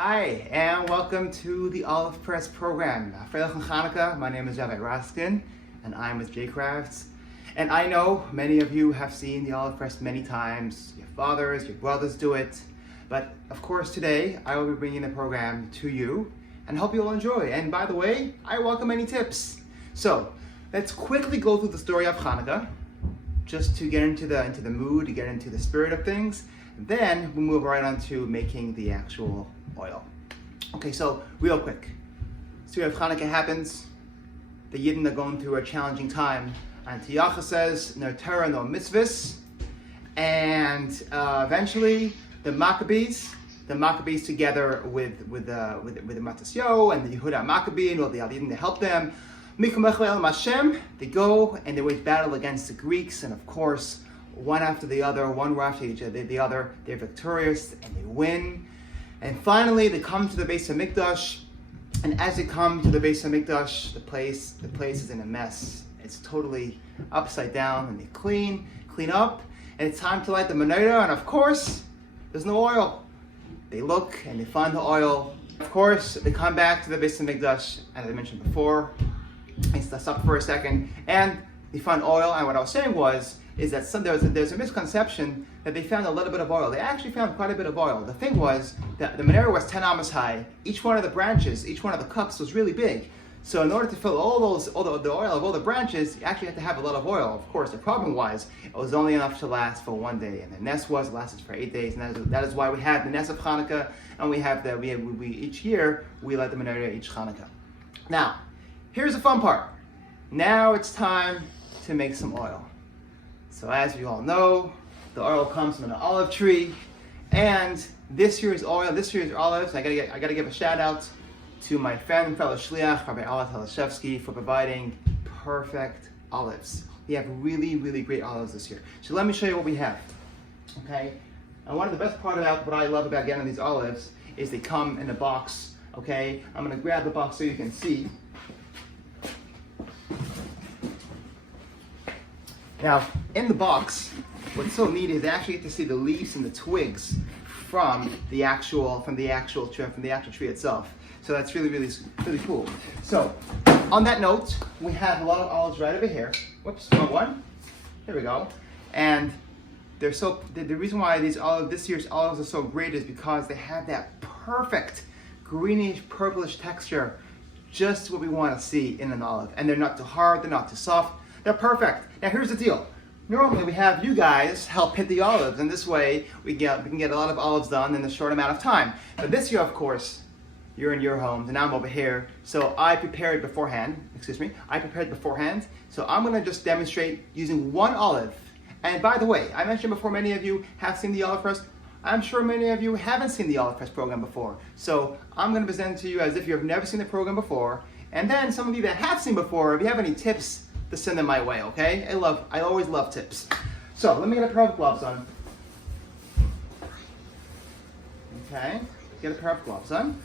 Hi, and welcome to the Olive Press program. Freilich and Hanukkah, my name is Javed Raskin, and I'm with J-Crafts. And I know many of you have seen the Olive Press many times. Your fathers, your brothers do it. But of course today, I will be bringing the program to you and hope you'll enjoy. And by the way, I welcome any tips. So, let's quickly go through the story of Hanukkah, just to get into the mood, to get into the spirit of things. Then we'll move right on to making the actual oil. Okay, so real quick. Story of Hanukkah happens. The Yidden are going through a challenging time. Antiochus says, no Torah, no mitzvahs. And eventually the Maccabees together with the Matisyahu and the Yehuda Maccabee and all the Yidden to help them, they go and they wage battle against the Greeks, and of course, one after the other, one after the other, they're victorious and they win. And finally, they come to the Beis Hamikdash, and as they come to the Beis Hamikdash, the place is in a mess. It's totally upside down, and they clean up, and it's time to light the menorah, and of course, there's no oil. They look and they find the oil. Of course, they come back to the Beis Hamikdash, as I mentioned before. I stop for a second, and they find oil. And what I was saying is that there's a misconception that they found a little bit of oil. They actually found quite a bit of oil. The thing was that the menorah was 10 amas high. Each one of the branches, each one of the cups was really big. So in order to fill all the oil of all the branches, you actually had to have a lot of oil. Of course, the problem was it was only enough to last for one day, and the nest lasted for 8 days, and that is why we have the nest of Hanukkah, and we each year we light the menorah each Hanukkah. Now, here's the fun part. Now it's time to make some oil. So as you all know, the oil comes from an olive tree, and this year's olives, I gotta give a shout out to my friend and fellow shliach, Rabbi Alat Halashevsky, for providing perfect olives. We have really, really great olives this year. So let me show you what we have. Okay, and one of the best part about what I love about getting these olives is they come in a box. Okay, I'm gonna grab the box so you can see. Now, in the box, what's so neat is they actually get to see the leaves and the twigs from the actual tree itself. So that's really, really, really cool. So, on that note, we have a lot of olives right over here. Whoops, wrong one. Here we go. And they're the reason why this year's olives are so great is because they have that perfect greenish, purplish texture, just what we want to see in an olive. And they're not too hard, they're not too soft. They're perfect. Now here's the deal. Normally we have you guys help hit the olives, and this way we can get a lot of olives done in a short amount of time. But this year, of course, you're in your homes and I'm over here, so I prepared beforehand. So I'm going to just demonstrate using one olive. And by the way, I mentioned before many of you have seen the Olive Press. I'm sure many of you haven't seen the Olive Press program before. So I'm going to present it to you as if you've never seen the program before. And then some of you that have seen before, if you have any tips, to send them my way, okay? I always love tips. So let me get a pair of gloves on. Okay, get a pair of gloves on.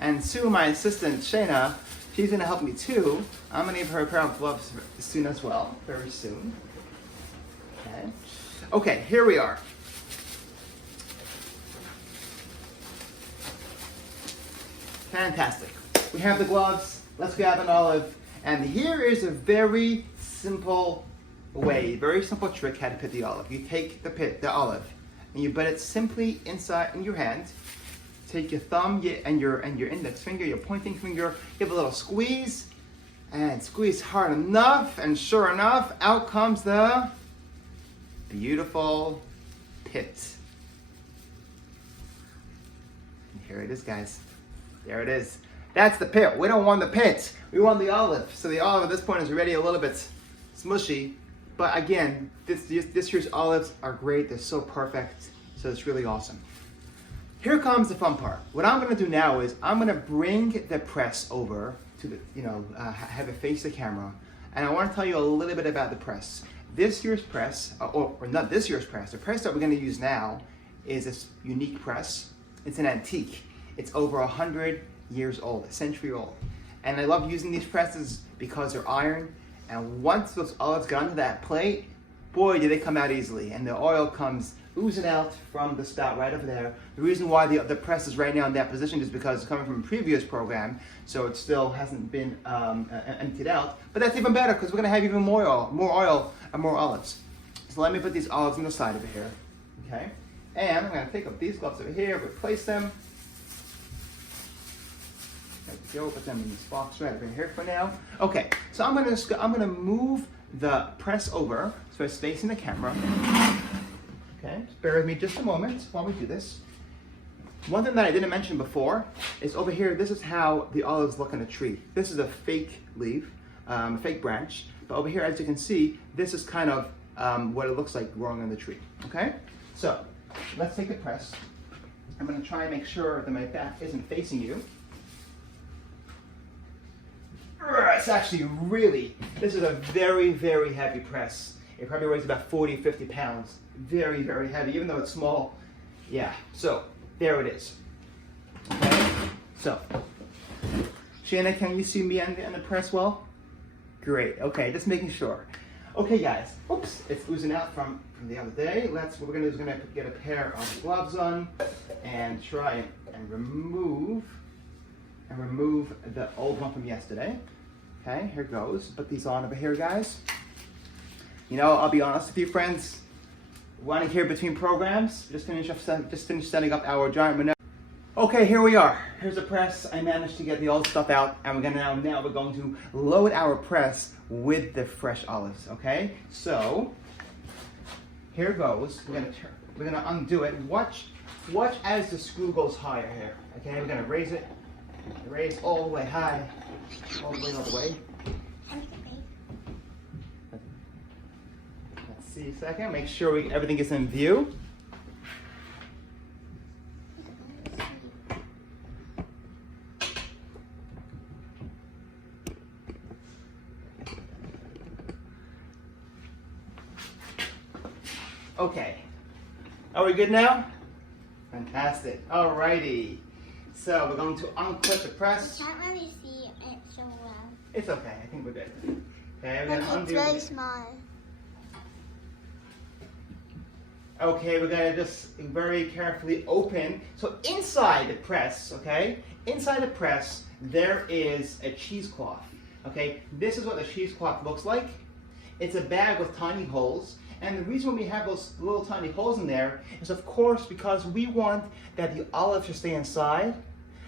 And Sue, my assistant, Shayna, she's gonna help me too. I'm gonna give her a pair of gloves soon as well, very soon. Okay, okay, here we are. Fantastic. We have the gloves, let's grab an olive. And here is a very simple way, very simple trick how to pit the olive. You take the olive, and you put it simply inside in your hand. Take your thumb and your index finger, your pointing finger, give a little squeeze, and squeeze hard enough, and sure enough, out comes the beautiful pit. And here it is, guys. There it is. That's the pit. We don't want the pit. We want the olive. So the olive at this point is already a little bit smushy. But again, this year's olives are great. They're so perfect. So it's really awesome. Here comes the fun part. What I'm going to do now is I'm going to bring the press over to the, have it face the camera. And I want to tell you a little bit about the press. This year's press, or not this year's press, the press that we're going to use now is this unique press. It's an antique. It's over 100 years old, a century old. And I love using these presses because they're iron, and once those olives get onto that plate, boy, do they come out easily, and the oil comes oozing out from the spout right over there. The reason why the press is right now in that position is because it's coming from a previous program, so it still hasn't been emptied out. But that's even better because we're gonna have even more oil and more olives. So let me put these olives on the side over here, okay? And I'm gonna take up these gloves over here, replace them. There we go, put them in this box right over here for now. Okay, so I'm gonna move the press over so it's facing the camera. Okay, just bear with me just a moment while we do this. One thing that I didn't mention before is over here, this is how the olives look on a tree. This is a fake leaf, a fake branch, but over here, as you can see, this is kind of what it looks like growing on the tree, okay? So, let's take the press. I'm gonna try and make sure that my back isn't facing you. It's actually really, this is a very, very heavy press. It probably weighs about 40, 50 pounds. Very, very heavy, even though it's small. Yeah, so there it is. Okay, so Shanna, can you see me on the press well? Great, okay, just making sure. Okay guys, oops, it's oozing out from the other day. What we're gonna do is we're gonna get a pair of gloves on and try and remove the old one from yesterday. Okay, here goes. Put these on over here, guys. You know, I'll be honest with you, friends. Running here between programs, just finished setting up our giant manure. Okay, here we are. Here's the press. I managed to get the old stuff out, and now we're going to load our press with the fresh olives. Okay, so here goes. We're gonna undo it. Watch as the screw goes higher here. Okay, we're gonna raise it. Raise all the way high, all the way. Let's see a second. Make sure everything is in view. Okay. Are we good now? Fantastic. Alrighty. So we're going to unclip the press. I can't really see it so well. It's okay. I think we're good. Okay, we're gonna It's undo. very small. Okay, we're gonna just very carefully open. So inside the press, okay, inside the press there is a cheesecloth. Okay, this is what the cheesecloth looks like. It's a bag with tiny holes. And the reason we have those little tiny holes in there is, of course, because we want that the olive should stay inside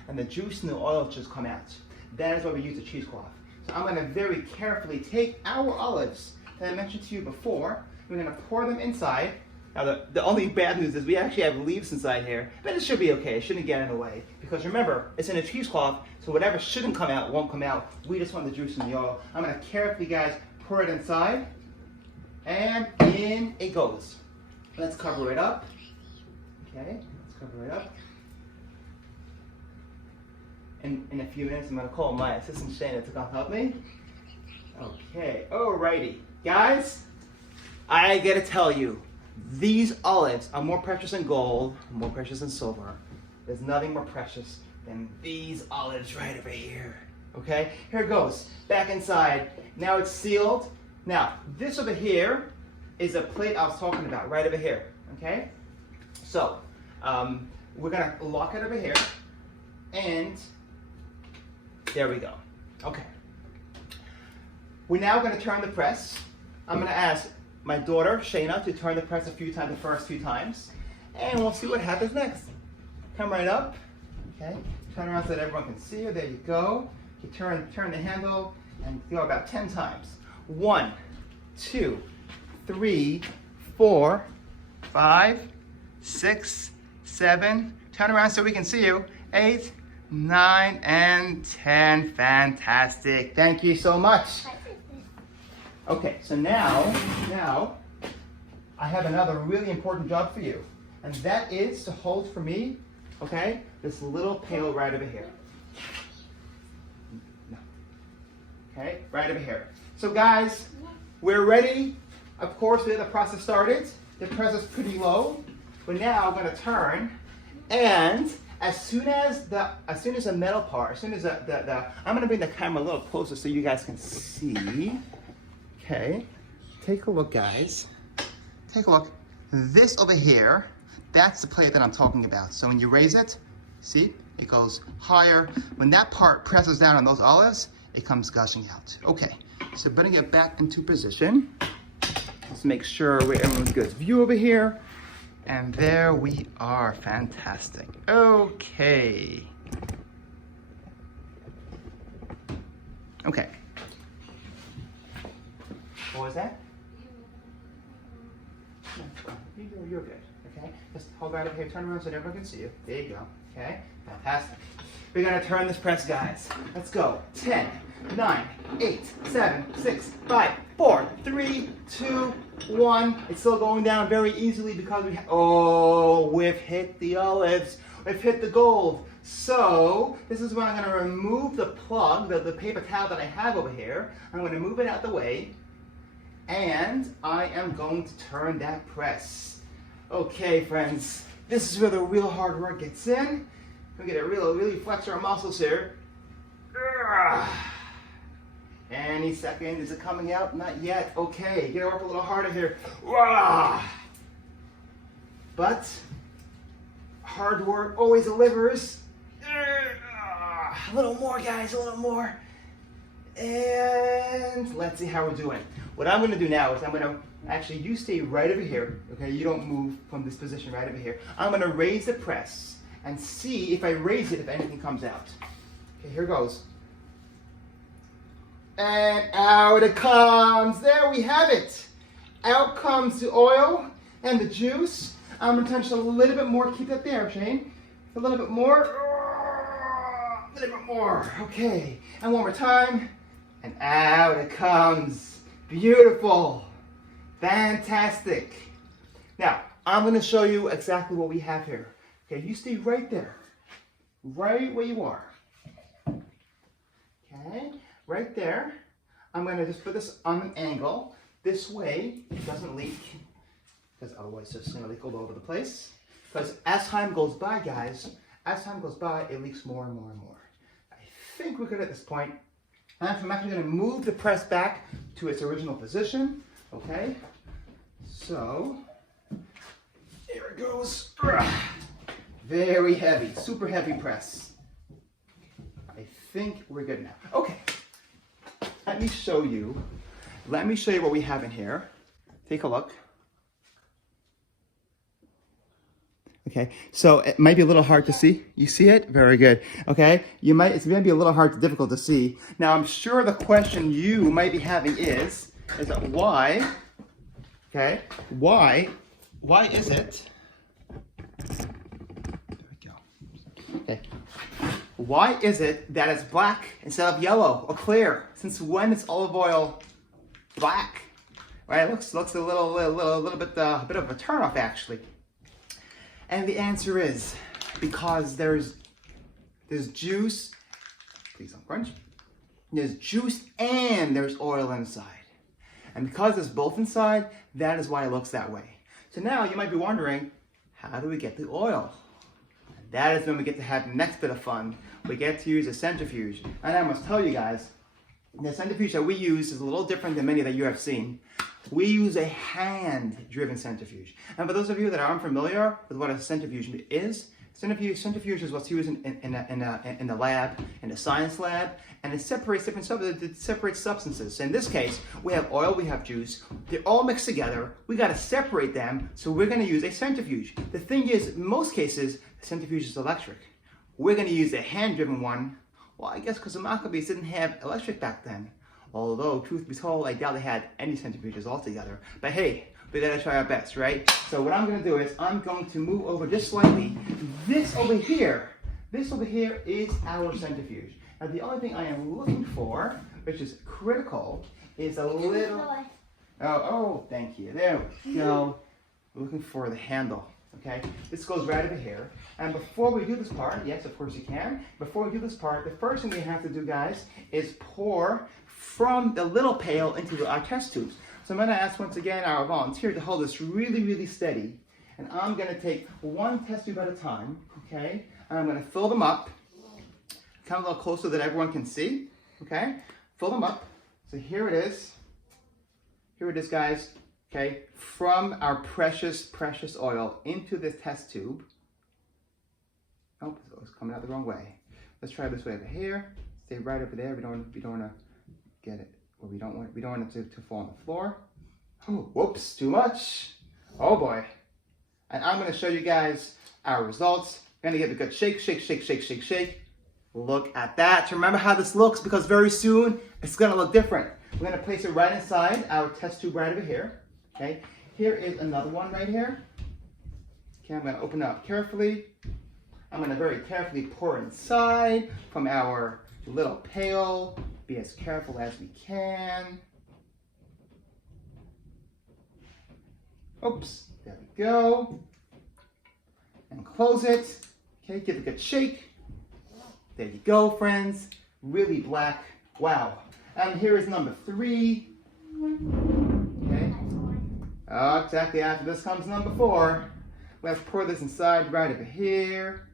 and the juice and the oil just come out. That is why we use the cheesecloth. So I'm going to very carefully take our olives that I mentioned to you before. We're going to pour them inside. Now, the only bad news is we actually have leaves inside here, but it should be okay. It shouldn't get in the way. Because remember, it's in a cheesecloth, so whatever shouldn't come out won't come out. We just want the juice and the oil. I'm going to carefully, guys, pour it inside. And in it goes. Let's cover it up. Okay, let's cover it up. In a few minutes, I'm going to call my assistant Shana to come help me. Okay, alrighty. Guys, I gotta tell you, these olives are more precious than gold, more precious than silver. There's nothing more precious than these olives right over here. Okay, here it goes. Back inside. Now it's sealed. Now, this over here is a plate I was talking about, right over here, okay? So, we're gonna lock it over here, and there we go. Okay. We're now gonna turn the press. I'm gonna ask my daughter, Shayna, to turn the press the first few times, and we'll see what happens next. Come right up, okay? Turn around so that everyone can see you, there you go. You turn the handle, and go about 10 times. 1, 2, 3, 4, 5, 6, 7. Turn around so we can see you. 8, 9, and 10. Fantastic. Thank you so much. Okay, so now I have another really important job for you. And that is to hold for me, okay, this little pail right over here. Okay, right over here. So guys, we're ready. Of course, we have the process started. The press is pretty low. But now I'm going to turn, and as soon as the metal part, I'm going to bring the camera a little closer so you guys can see. Okay, take a look, guys. Take a look. this over here, that's the plate that I'm talking about. So when you raise it, see, it goes higher. When that part presses down on those olives, it comes gushing out. Okay, so putting it back into position. Let's make sure everyone's good view over here. And there we are, fantastic. Okay. Okay. What was that? You're good, okay? Just hold right up here, turn around so everyone can see you. There you go, okay? Fantastic. We're gonna turn this press, guys. Let's go. 10, 9, 8, 7, 6, 5, 4, 3, 2, 1. It's still going down very easily because we've hit the olives. We've hit the gold. So, this is when I'm gonna remove the plug, the paper towel that I have over here. I'm gonna move it out the way. And I am going to turn that press. Okay, friends, this is where the real hard work gets in. We're gonna really flex our muscles here. Any second, is it coming out? Not yet. Okay, get it up a little harder here. But hard work always delivers. A little more, guys, a little more. And let's see how we're doing. What I'm going to do now is actually, you stay right over here, okay? You don't move from this position right over here. I'm going to raise the press and see if I raise it, if anything comes out. Okay, here goes. And out it comes. There we have it. Out comes the oil and the juice. I'm going to touch a little bit more. Keep that there, Shane. A little bit more. A little bit more. Okay. And one more time. And out it comes. Beautiful. Fantastic. Now, I'm going to show you exactly what we have here. Okay, you stay right there. Right where you are. Okay, right there. I'm going to just put this on an angle. This way, it doesn't leak. Because otherwise, it's going to leak all over the place. Because as time goes by, guys, it leaks more and more and more. I think we're good at this point. I'm actually going to move the press back to its original position. Okay, so here it goes. Very heavy, super heavy press. I think we're good now. Okay, let me show you what we have in here. Take a look. Okay, so it might be a little hard to see. You see it? Very good. Okay, it's going to be a little difficult to see. Now, I'm sure the question you might be having is that why? Okay, why is it? There we go. Okay, why is it that it's black instead of yellow or clear? Since when is olive oil black? Right, it looks a little bit a bit of a turnoff actually. And the answer is because there's juice, please don't crunch, there's juice and there's oil inside. And because there's both inside, that is why it looks that way. So now you might be wondering, how do we get the oil? And that is when we get to have the next bit of fun. We get to use a centrifuge. And I must tell you guys, the centrifuge that we use is a little different than many that you have seen. We use a hand-driven centrifuge. And for those of you that are unfamiliar with what a centrifuge is, centrifuge is what's used in the lab, in the science lab, and it separates substances. In this case, we have oil, we have juice. They're all mixed together. We got to separate them, so we're going to use a centrifuge. The thing is, in most cases, the centrifuge is electric. We're going to use a hand-driven one. Well, I guess because the Maccabees didn't have electric back then. Although, truth be told, I doubt they had any centrifuges altogether. But hey, we gotta try our best, right? So what I'm gonna do is, I'm going to move over just slightly. This over here is our centrifuge. Now the only thing I am looking for, which is critical, is a little... Oh, thank you. There we go. We're looking for the handle. Okay, this goes right over here. And before we do this part, yes, of course you can. Before we do this part, the first thing we have to do, guys, is pour from the little pail into our test tubes. So I'm going to ask once again our volunteer to hold this really steady. And I'm going to take one test tube at a time, okay? And I'm going to fill them up. Come a little closer so that everyone can see, okay? Fill them up. So here it is. Here it is, guys. okay, from our precious, precious oil into this test tube. Oh, it's coming out the wrong way. Let's try this way over here. Stay right over there. We don't want to get it, or we don't want it to fall on the floor. Oh, whoops, too much. Oh boy. And I'm going to show you guys our results. We're going to give it a good shake, shake, shake, shake, shake, shake. Look at that. Remember how this looks, because very soon it's going to look different. We're going to place it right inside our test tube right over here. Okay. Here is another one right here. Okay, I'm going to open it up carefully. I'm going to very carefully pour it inside from our little pail. Be as careful as we can. Oops, there we go. And close it. Okay, give it a good shake. There you go, friends. Really black. Wow. And here is number 3. Okay. Oh, exactly after this comes number 4. Let's pour this inside right over here.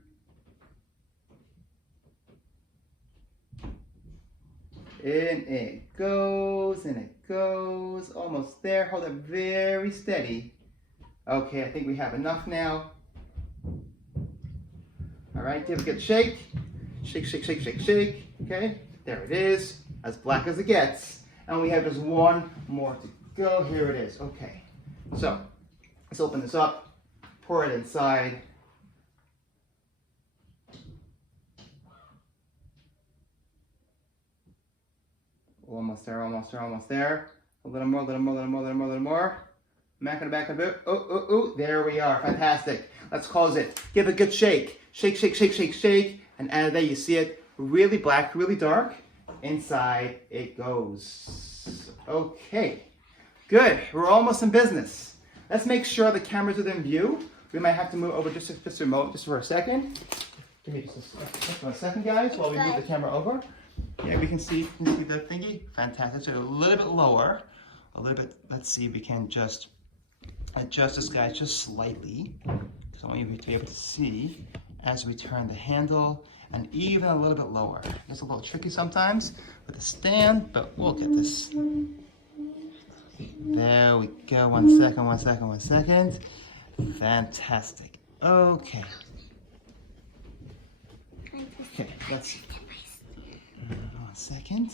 In it goes, and it goes. Almost there. Hold it very steady. Okay, I think we have enough now. All right, give it a good shake. Shake, shake, shake, shake, shake. Okay, there it is. As black as it gets. And we have just one more to go. Here it is. Okay, so let's open this up. Pour it inside. Almost there, almost there, almost there. A little more, a little more, a little more, a little more, a little more. Back and back a bit. Oh, there we are. Fantastic. Let's close it. Give it a good shake. Shake, shake, shake, shake, shake. And out of there you see it. Really black, really dark. Inside it goes. Okay. Good. We're almost in business. Let's make sure the camera's within view. We might have to move over just for a second. Give me just a second, guys, while we move the camera over. Yeah, we can see the thingy. Fantastic. So a little bit lower. A little bit. Let's see if we can just adjust this guy just slightly. So I want you to be able to see as we turn the handle, and even a little bit lower. It's a little tricky sometimes with the stand, but we'll get this. There we go. One second. Fantastic. Okay. Okay, let's. 1 second.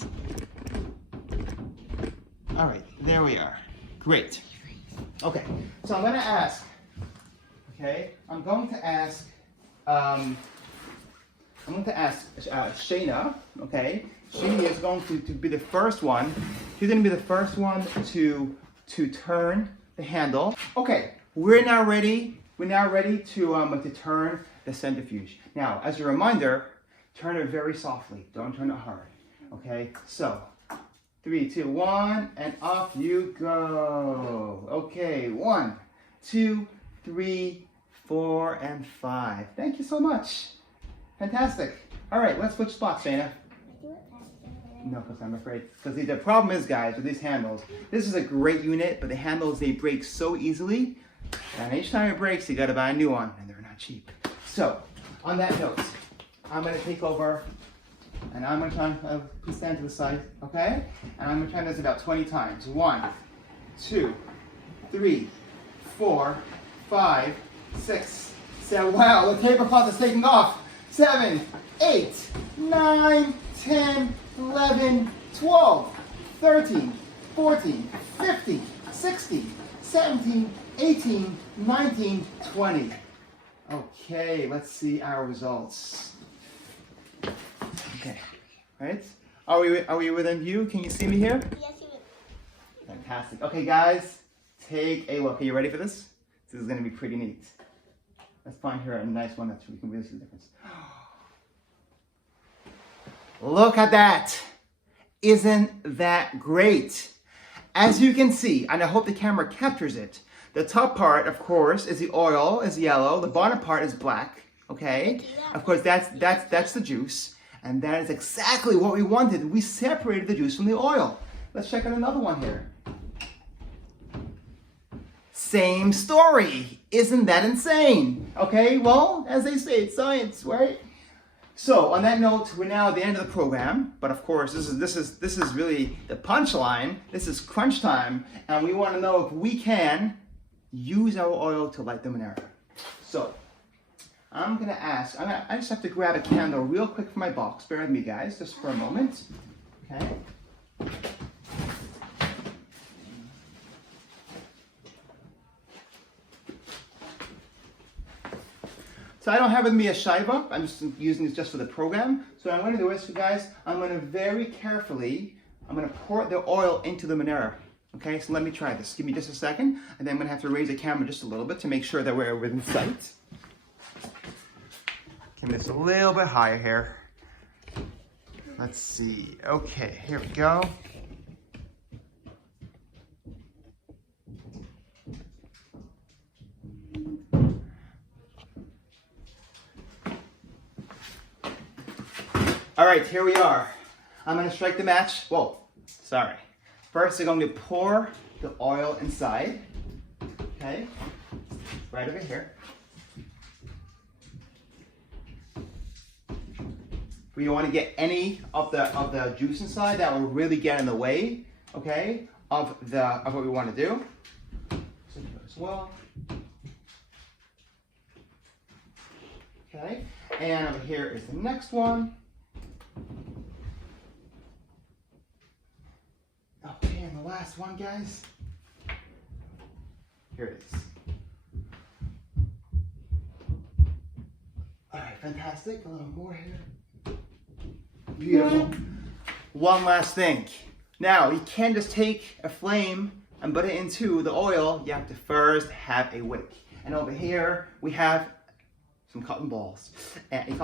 All right, there we are. Great. Okay, so I'm going to ask. Okay, I'm going to ask Shayna. Okay, she is going to be the first one. She's going to be the first one to turn the handle. Okay, we're now ready. We're now ready to turn the centrifuge. Now, as a reminder, turn it very softly. Don't turn it hard. Okay, so 3, 2, 1, and off you go. Okay, 1, 2, 3, 4, and 5. Thank you so much. Fantastic. All right, let's switch spots, Shayna. No, because I'm afraid. Because the problem is, guys, with these handles, this is a great unit, but the handles, they break so easily. And each time it breaks, you got to buy a new one, and they're not cheap. So, on that note, I'm going to take over, and I'm going to try please stand to the side, okay? And I'm going to try this about 20 times. 1, 2, 3, 4, 5, 6, 7. Wow, the tablecloth is taking off. 7, 8, 9, 10, 11, 12, 13, 14, 15, 16, 17, 18, 19, 20. Okay, let's see our results. Okay, right? Are we within view? Can you see me here? Yes, you will. Fantastic. Okay, guys, take a look. Are you ready for this? This is going to be pretty neat. Let's find here a nice one that we can really see the difference. Look at that. Isn't that great? As you can see, and I hope the camera captures it, the top part, of course, is the oil, is yellow. The bottom part is black, okay? Of course, that's the juice. And that is exactly what we wanted. We separated the juice from the oil. Let's check out another one here. Same story. Isn't that insane? Okay, well, as they say, it's science, right? So on that note, we're now at the end of the program, but of course this is really the punchline. This is crunch time, and we want to know if we can use our oil to light the menorah. So I'm gonna ask. I just have to grab a candle real quick from my box. Bear with me, guys, just for a moment. Okay. So I don't have with me a shaiva. I'm just using this just for the program. So what I'm going to do is, you guys, I'm going to very carefully, I'm going to pour the oil into the menorah. Okay, so let me try this. Give me just a second, and then I'm going to have to raise the camera just a little bit to make sure that we're within sight. Give me this a little bit higher here. Let's see. Okay, here we go. All right, here we are. I'm gonna strike the match. Whoa, sorry. First, I'm going to pour the oil inside. Okay, right over here. We don't want to get any of the juice inside. That will really get in the way. Okay, of what we want to do. So here as well. Okay, and over here is the next one. Okay, and the last one, guys. Here it is. All right, fantastic. A little more here. Beautiful. One last thing. Now, you can't just take a flame and put it into the oil. You have to first have a wick. And over here, we have some cotton balls. And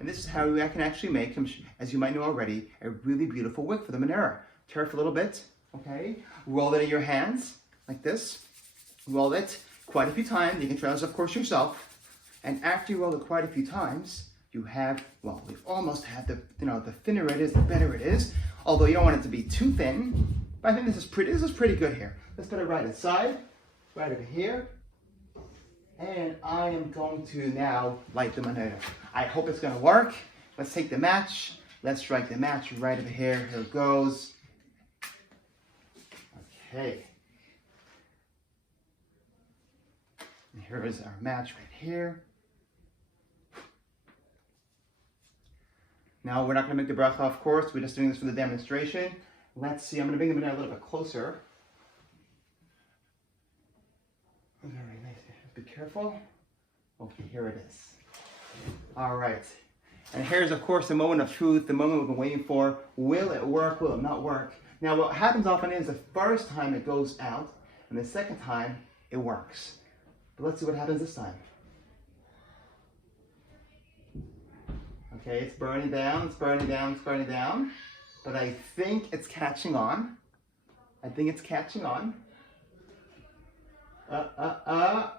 this is how I can actually make, as you might know already, a really beautiful wick for the menorah. Tear it a little bit, okay? Roll it in your hands, like this. Roll it quite a few times. You can try this, of course, yourself. And after you roll it quite a few times, you have, well, we've almost had the thinner it is, the better it is. Although you don't want it to be too thin. But I think this is pretty good here. Let's put it right inside, right over here. And I am going to now light the menorah. I hope it's gonna work. Let's take the match. Let's strike the match right over here. Here it goes. Okay. And here is our match right here. Now we're not gonna make the bracha, of course. We're just doing this for the demonstration. Let's see, I'm gonna bring the menorah a little bit closer. Very nice. Be careful. Okay, here it is. All right. And here's, of course, the moment of truth, the moment we've been waiting for. Will it work? Will it not work? Now, what happens often is the first time it goes out, and the second time it works. But let's see what happens this time. Okay, it's burning down, it's burning down, it's burning down. But I think it's catching on. I think it's catching on.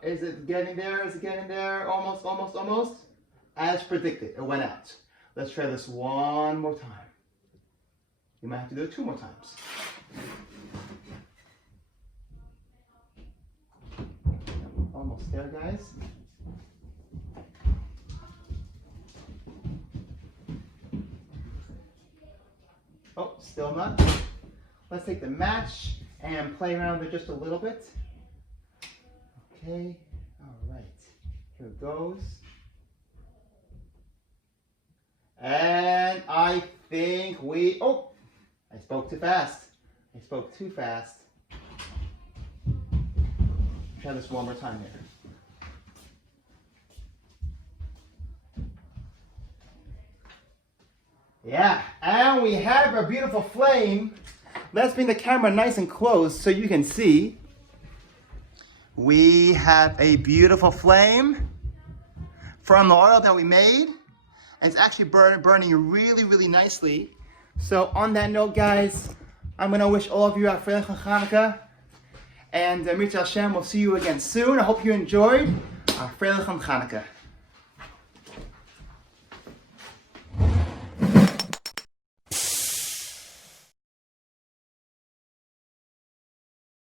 Is it getting there? Is it getting there? Almost, almost, almost. As predicted, it went out. Let's try this one more time. You might have to do it 2 more times. Almost there, guys. Oh, still not. Let's take the match and play around with it just a little bit. Okay, all right, here it goes. And I think I spoke too fast. I spoke too fast. Try this one more time here. Yeah, and we have a beautiful flame. Let's bring the camera nice and close so you can see. We have a beautiful flame from the oil that we made. And it's actually burning really, really nicely. So on that note, guys, I'm going to wish all of you a Freilich Hanukkah. And Mirza Hashem, we'll see you again soon. I hope you enjoyed Freilich Hanukkah.